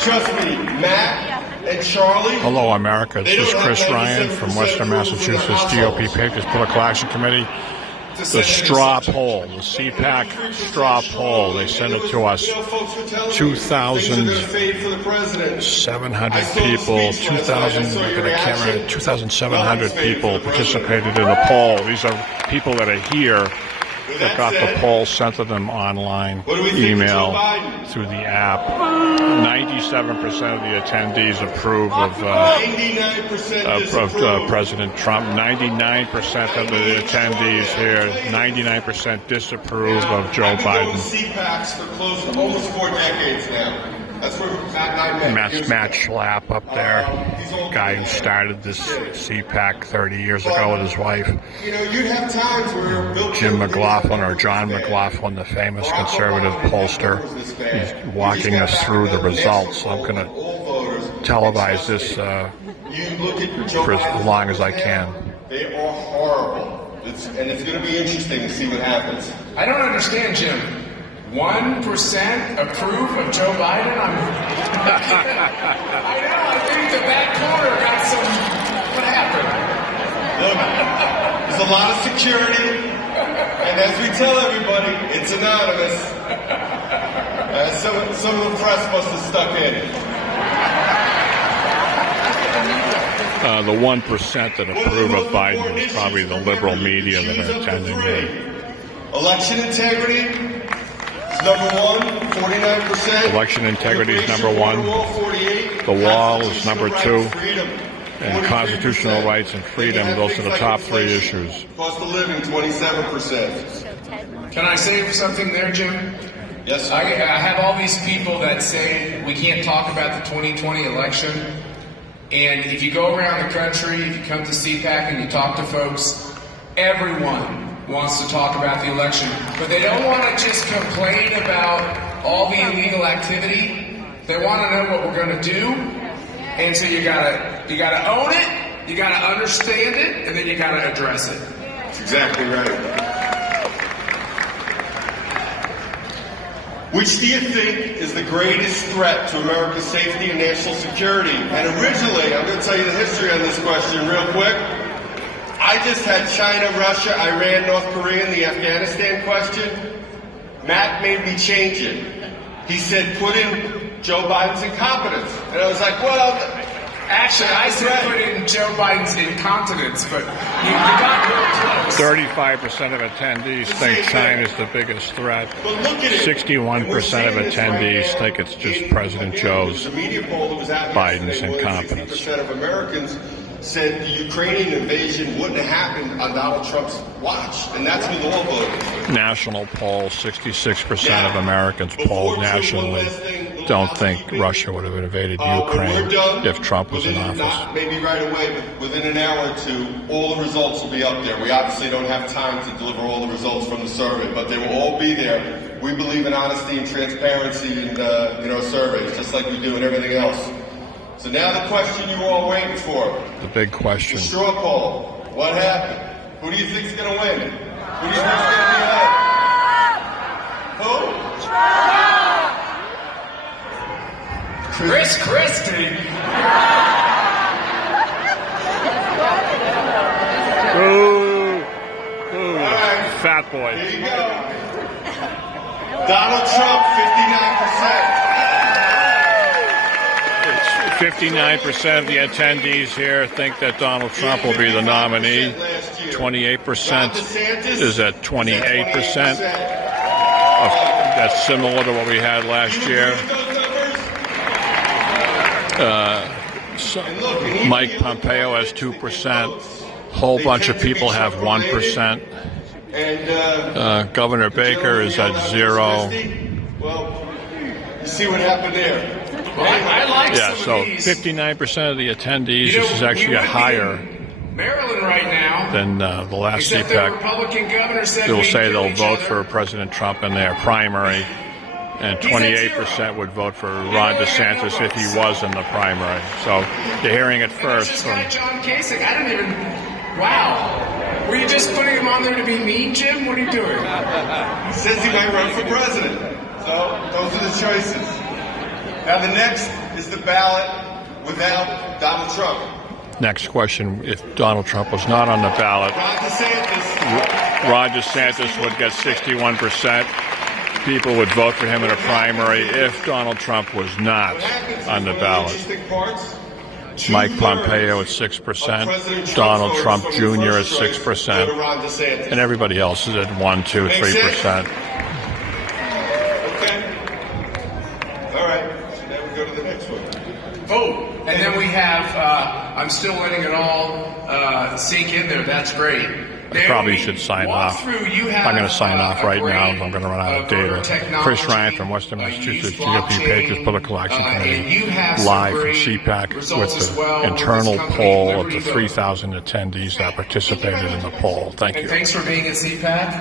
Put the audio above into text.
Trust me, Matt and Charlie. Hello, America. This is Chris Ryan from Western Massachusetts GOP Patriots Political Action Committee. The straw poll, the CPAC straw poll, they sent it to us. 2,700 people, 2,700 people participated in the poll. These are people that are here that got the poll sent to them online, email, through the app. 97% of the attendees approve of President Trump. 99% of the attendees here, 99% disapprove of Joe Biden. CPACs for close to almost 4 decades now. That's where Matt Schlapp up there, guy who started this CPAC 30 years ago with his wife. You know, you'd have times where Jim McLaughlin, or John McLaughlin, the famous conservative pollster, he's walking us through the results. I'm going to televise this for as long as I can. They are horrible. And it's going to be interesting to see what happens. I don't understand, Jim. 1% approve of Joe Biden? I think the back corner got some. What happened? Look, there's a lot of security, and as we tell everybody, it's anonymous. Some of the press must have stuck in. The 1% that approve of Biden is probably the liberal media that are attending me. Election integrity. Number 1, 49%. Election integrity is number 1. The wall is number 2. And constitutional rights and freedom, those are the top 3 issues. Cost of living, 27%. Can I say something there, Jim? Yes, sir. I have all these people that say we can't talk about the 2020 election. And if you go around the country, if you come to CPAC and you talk to folks, everyone wants to talk about the election, but they don't want to just complain about all the illegal activity. They want to know what we're going to do, and so you gotta own it, you gotta understand it, and then you gotta address it. That's exactly right. Which do you think is the greatest threat to America's safety and national security? And originally, I'm going to tell you the history on this question real quick. I just had China, Russia, Iran, North Korea, and the Afghanistan question. Matt made me change it. He said, put in Joe Biden's incompetence. And I was like, well, actually, I said put in Joe Biden's incompetence, but you got real close. 35% of attendees think China's the biggest threat. 61% of attendees think it's just President Joe's Biden's incompetence. 60% of Americans said the Ukrainian invasion wouldn't have happened on Donald Trump's watch, and that's who all voted. National poll, 66% of Americans polled nationally don't think Russia would have invaded Ukraine if Trump was in office. Not maybe right away, but within an hour or 2, all the results will be up there. We obviously don't have time to deliver all the results from the survey, but they will all be there. We believe in honesty and transparency in surveys, just like we do in everything else. So now the question you were all waiting for. The big question. The straw poll. What happened? Who do you think is going to win? Who do you think is going to be ahead? Who? Trump! Chris Christie. Ooh, right. Fat boy. Here you go. Donald Trump, 59% of the attendees here think that Donald Trump will be the nominee. 28% is at 28%. That's similar to what we had last year. Mike Pompeo has 2%. Whole bunch of people have 1%. Governor Baker is at 0. Well, you see what happened there. I like so 59% of the attendees, this is actually a higher Maryland right now than the last CPAC. They will say they'll vote for President Trump in their primary, and 28% would vote for Ron DeSantis if he was in the primary. So you're hearing it first from John Kasich. I don't even. Wow. Were you just putting him on there to be mean, Jim? What are you doing? He says he might run for president. So those are the choices. Now the next is the ballot without Donald Trump. Next question, if Donald Trump was not on the ballot, Ron DeSantis would get 61%. People would vote for him in a primary if Donald Trump was not on the ballot. Mike Pompeo at 6%, Donald Trump Jr. at 6%, and everybody else is at 1, 2, 3%. Okay. All right. So now we go to the next one. Oh, and then we have, I'm still letting it all sink in there. That's great. I probably should sign off. I'm going to sign off right now. I'm going to run out of data. Chris Ryan from Western Massachusetts GOP Patriots Political Action Committee, live from CPAC with the internal poll of the 3,000 attendees that participated in the poll. Thank you. Thanks for being at CPAC.